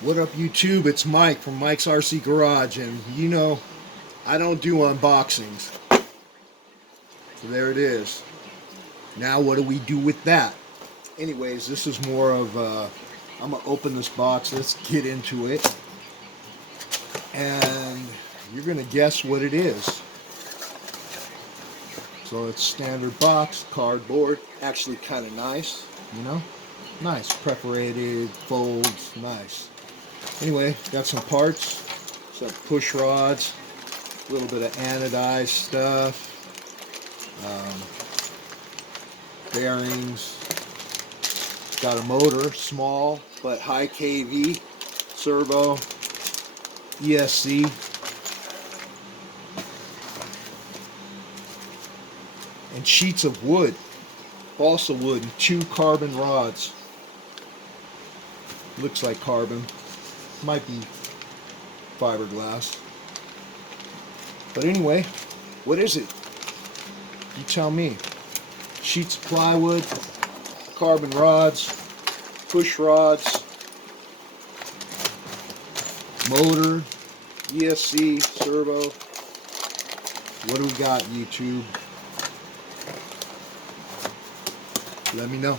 What up, YouTube? It's Mike from Mike's RC Garage, and you know, I don't do unboxings. So there it is. Now, what do we do with that? Anyways, this is more of I'm gonna open this box. Let's get into it, and you're gonna guess what it is. So it's standard box, cardboard. Actually, kind of nice, you know. Nice, perforated, folds, nice. Anyway, got some parts, some push rods, a little bit of anodized stuff, bearings, got a motor, small but high KV, servo, ESC, and sheets of wood, balsa wood, and 2 carbon rods. Looks like carbon, might be fiberglass. But anyway, what is it? You tell me. Sheets of plywood, carbon rods, push rods, motor, ESC, servo. What do we got, YouTube? Let me know.